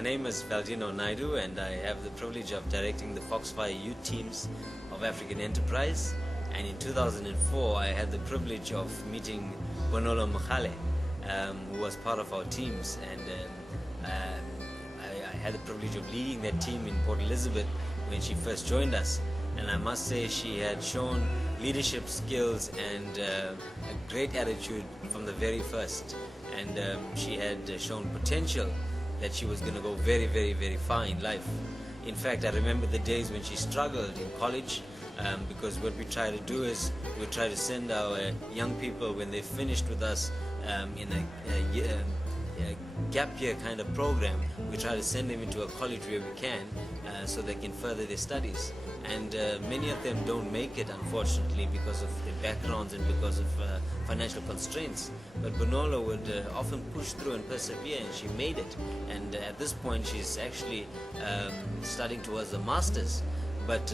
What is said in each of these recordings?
My name is Valdino Naidoo, and I have the privilege of directing the Foxfire youth teams of African Enterprise. And in 2004, I had the privilege of meeting Mbulelo, who was part of our teams, and I had the privilege of leading that team in Port Elizabeth when she first joined us. And I must say she had shown leadership skills and a great attitude from the very first. And she had shown potential that she was going to go very, very, very far in life. In fact, I remember the days when she struggled in college, because what we try to do is we try to send our young people, when they finished with us in a gap year kind of program, we try to send them into a college where we can, so they can further their studies. And many of them don't make it, unfortunately, because of their backgrounds and because of financial constraints. But Mbulelo would often push through and persevere, and she made it. And at this point, she's actually studying towards a master's. But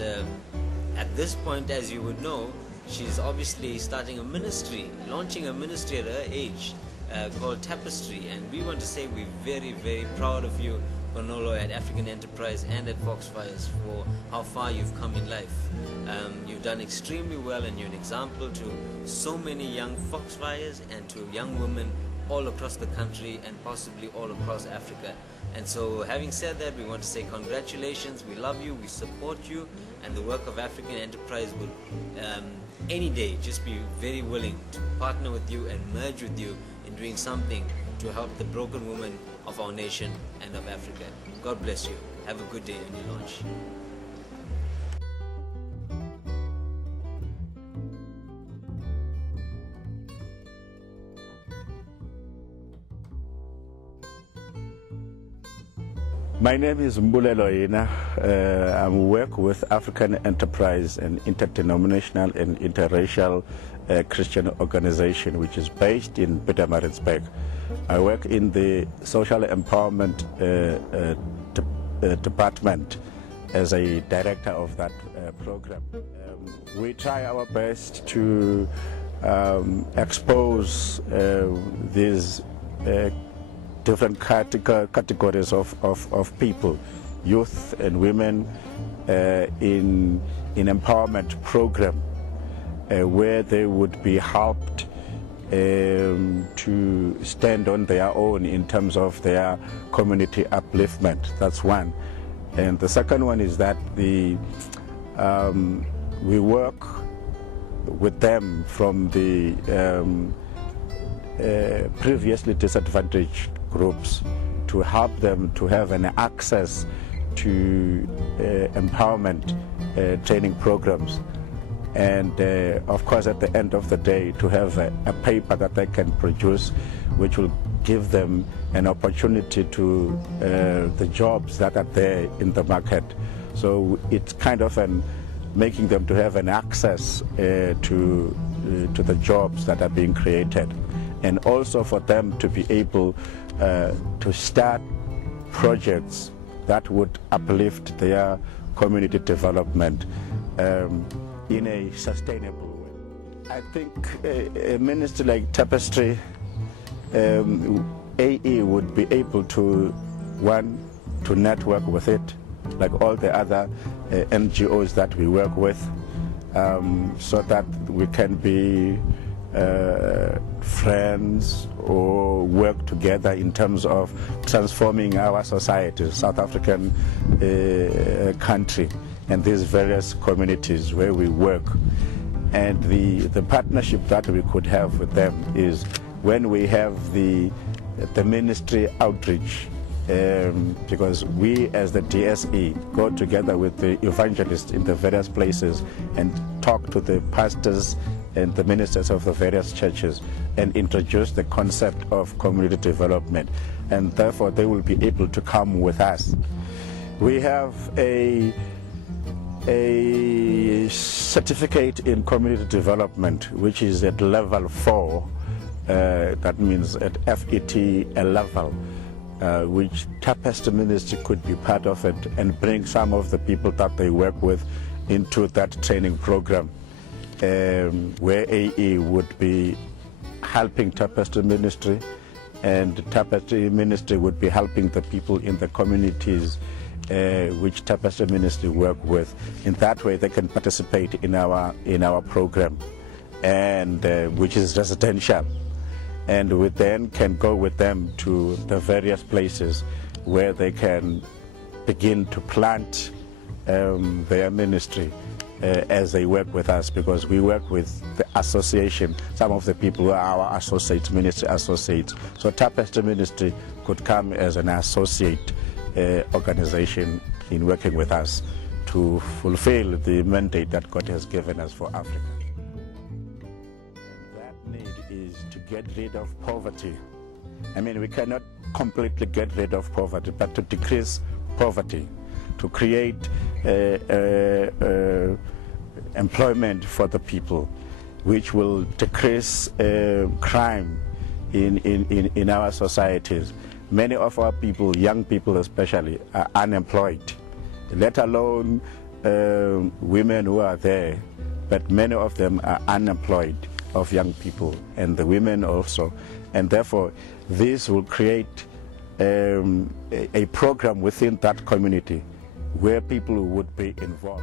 at this point, as you would know, she's obviously starting a ministry, launching a ministry at her age called Tapestry. And we want to say we're very, very proud of you, Mbulelo, at African Enterprise and at Foxfires for how far you've come in life. You've done extremely well, and you're an example to so many young Foxfires and to young women all across the country and possibly all across Africa. And so, having said that, we want to say congratulations, we love you, we support you, and the work of African Enterprise would any day just be very willing to partner with you and merge with you in doing something to help the broken women of our nation and of Africa. God bless you. Have a good day on your launch. My name is Mbulelo, Hina. I work with African Enterprise, an interdenominational and interracial Christian organization which is based in Pietermaritzburg. I work in the social empowerment department as a director of that program. We try our best to expose these different categories of people, youth and women, in empowerment program where they would be helped to stand on their own in terms of their community upliftment. That's one. And the second one is that we work with them from the previously disadvantaged groups to help them to have an access to empowerment training programs, and of course at the end of the day to have a paper that they can produce which will give them an opportunity to the jobs that are there in the market. So it's kind of making them to have an access to the jobs that are being created, and also for them to be able to start projects that would uplift their community development in a sustainable way. I think a ministry like Tapestry, AE would be able to, one, to network with it, like all the other NGOs that we work with, so that we can be friends or work together in terms of transforming our society, South African country, and these various communities where we work. And the partnership that we could have with them is when we have the ministry outreach, because we as the DSE go together with the evangelists in the various places and talk to the pastors and the ministers of the various churches and introduce the concept of community development, and therefore they will be able to come with us. We have a certificate in community development which is at level 4, that means at FET level, which Tapestry Ministry could be part of it and bring some of the people that they work with into that training program, where AE would be helping Tapestry Ministry and the Tapestry Ministry would be helping the people in the communities which Tapestry Ministry work with. In that way, they can participate in our program, and which is residential, and we then can go with them to the various places where they can begin to plant their ministry as they work with us, because we work with the association. Some of the people who are our associates, ministry associates. So Tapestry Ministry could come as an associate organization in working with us to fulfill the mandate that God has given us for Africa. And that need is to get rid of poverty. I mean, we cannot completely get rid of poverty, but to decrease poverty, to create employment for the people, which will decrease crime in our societies. Many of our people, young people especially, are unemployed, let alone women who are there, but many of them are unemployed, of young people, and the women also. And therefore, this will create a program within that community where people would be involved.